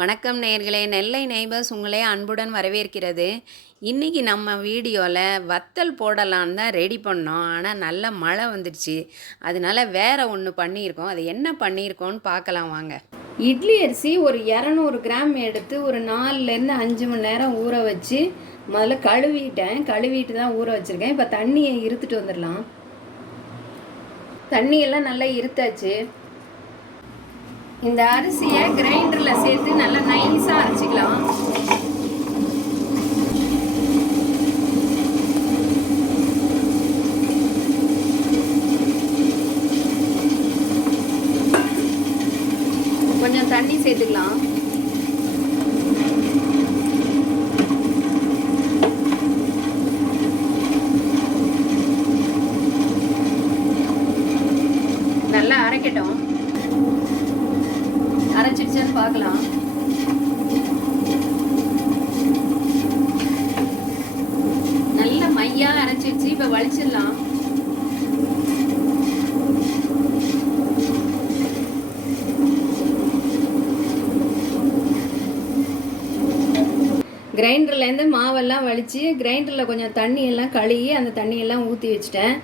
வணக்கம் நேயர்களே, நெல்லை நெய்பர்ஸ் உங்களே அன்புடன் வரவேற்கிறது. இன்றைக்கி நம்ம வீடியோவில் வத்தல் போடலான்னு தான் ரெடி பண்ணோம். ஆனால் நல்ல மழை வந்துடுச்சு. அதனால வேறு ஒன்று பண்ணியிருக்கோம். அது என்ன பண்ணியிருக்கோன்னு பார்க்கலாம் வாங்க. இட்லி அரிசி ஒரு 200 கிராம் எடுத்து ஒரு 4லேருந்து 5 மணி நேரம் ஊற வச்சு முதல்ல கழுவிட்டு தான் ஊற வச்சுருக்கேன். இப்போ தண்ணியை இருத்துட்டு வந்துடலாம். தண்ணியெல்லாம் நல்லா இருத்தாச்சு. இந்த அரிசியை கிரைண்டரில் சேர்த்து நல்லா நைஸாக அரைச்சிக்கலாம். கொஞ்சம் தண்ணி சேர்த்துக்கலாம். நல்லா அரைக்கட்டும். அரைச்சிடுச்சான்னு பார்க்கலாம். நல்ல மையாக அரைச்சிடுச்சு. இப்போ வலிச்சிடலாம். கிரைண்டர்லேருந்து மாவெல்லாம் வலித்து கிரைண்டரில் கொஞ்சம் தண்ணியெல்லாம் கழுகி அந்த தண்ணியெல்லாம் ஊற்றி வச்சுட்டேன்.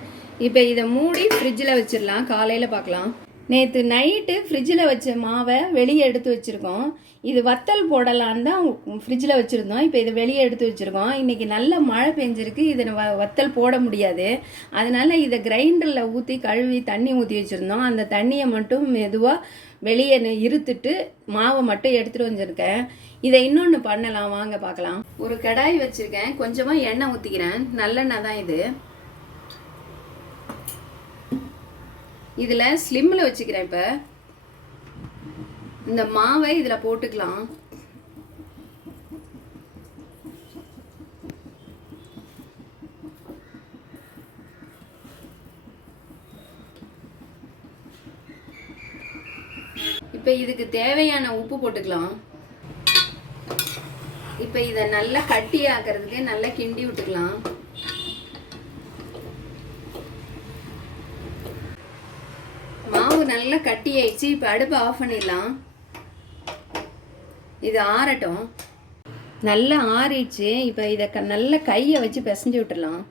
இப்போ இதை மூடி ஃப்ரிட்ஜில் வச்சிடலாம். காலையில் பார்க்கலாம். நேற்று நைட்டு ஃப்ரிட்ஜில் வச்ச மாவை வெளியே எடுத்து வச்சுருக்கோம். இது வத்தல் போடலான்னு தான் ஃப்ரிட்ஜில் வச்சுருந்தோம். இப்போ இதை வெளியே எடுத்து வச்சுருக்கோம். இன்றைக்கி நல்ல மழை பெஞ்சிருக்கு. இதை வத்தல் போட முடியாது. அதனால் இதை கிரைண்டரில் ஊற்றி கழுவி தண்ணி ஊற்றி வச்சுருந்தோம். அந்த தண்ணியை மட்டும் மெதுவாக வெளியே இருத்துட்டு மாவை மட்டும் எடுத்துகிட்டு வச்சுருக்கேன். இதை இன்னொன்று பண்ணலாம் வாங்க பார்க்கலாம். ஒரு கடாய் வச்சுருக்கேன். கொஞ்சமாக எண்ணெய் ஊற்றிக்கிறேன். நல்லெண்ணெய் தான் இது. இதில் ஸ்லிம்மில் வச்சுக்கிறேன். இப்போ இந்த மாவை இதில் போட்டுக்கலாம். இப்போ இதுக்கு தேவையான உப்பு போட்டுக்கலாம். இப்போ இதை நல்லா கட்டி ஆக்கிறதுக்கு நல்லா கிண்டி விட்டுக்கலாம். மாவு நல்லா கட்டி ஆயிடுச்சு. இப்போ அடுப்பை ஆஃப் பண்ணிடலாம். இது ஆறட்டும். நல்லா ஆறிடுச்சு. இப்போ இதை நல்லா கையை வச்சு பிசைஞ்சு விட்டுடலாம்.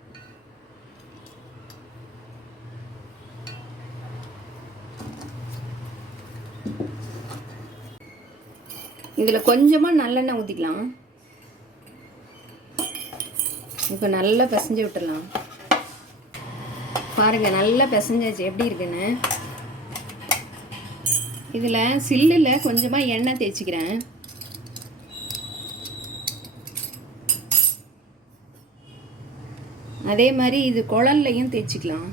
இதில் கொஞ்சமாக நல்லெண்ணெய் ஊற்றிக்கலாம். இப்போ நல்லா பிசைஞ்சு விட்டுடலாம். பாருங்கள், நல்லா பிசைஞ்சாச்சு. எப்படி இருக்குன்னு. இதில் சில்லில் கொஞ்சமாக எண்ணெய் தேய்ச்சிக்கிறேன். அதே மாதிரி இது குழல்லையும் தேய்ச்சிக்கலாம்.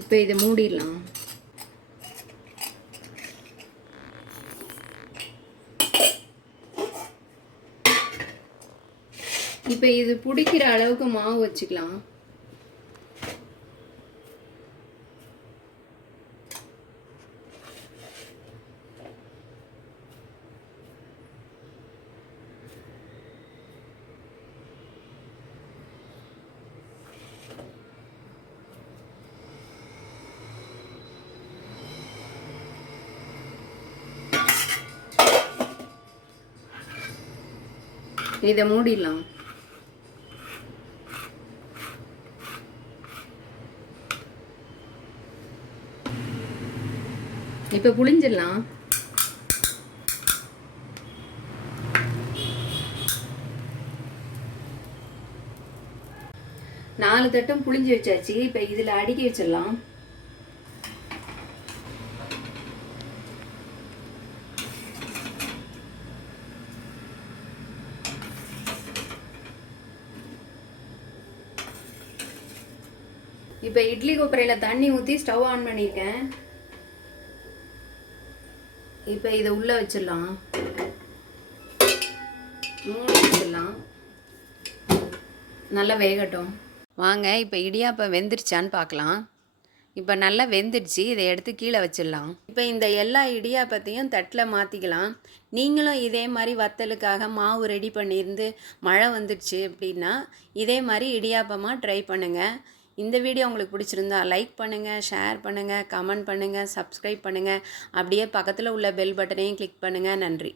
இப்போ இதை மூடிடலாம். இப்போ இது பிடிக்கிற அளவுக்கு மாவு வச்சுக்கலாம். இதை மூடிடலாம். இப்போ புளிஞ்சிடலாம். நாலு தட்டும் புளிஞ்சு வச்சாச்சு. இப்போ இதில் அடுக்கி வச்சிடலாம். இப்போ இட்லி கொப்பரையில் தண்ணி ஊற்றி ஸ்டவ் ஆன் பண்ணியிருக்கேன். இப்போ இதை உள்ளே வச்சிடலாம். மூடி வச்சிடலாம். நல்லா வேகட்டும். வாங்க இப்போ இடியாப்பம் வெந்துருச்சான்னு பார்க்கலாம். இப்போ நல்லா வெந்துடுச்சு. இதை எடுத்து கீழே வச்சிடலாம். இப்போ இந்த எல்லா இடியாப்பத்தையும் தட்டில் மாற்றிக்கலாம். நீங்களும் இதே மாதிரி வத்தலுக்காக மாவு ரெடி பண்ணியிருந்து மழை வந்துடுச்சு அப்படின்னா இதே மாதிரி இடியாப்பமாக ட்ரை பண்ணுங்கள். இந்த வீடியோ உங்களுக்கு பிடிச்சிருந்தா லைக் பண்ணுங்கள், ஷேர் பண்ணுங்கள், கமெண்ட் பண்ணுங்கள், சப்ஸ்கிரைப் பண்ணுங்கள். அப்படியே பக்கத்தில் உள்ள பெல் பட்டனையும் கிளிக் பண்ணுங்கள். நன்றி.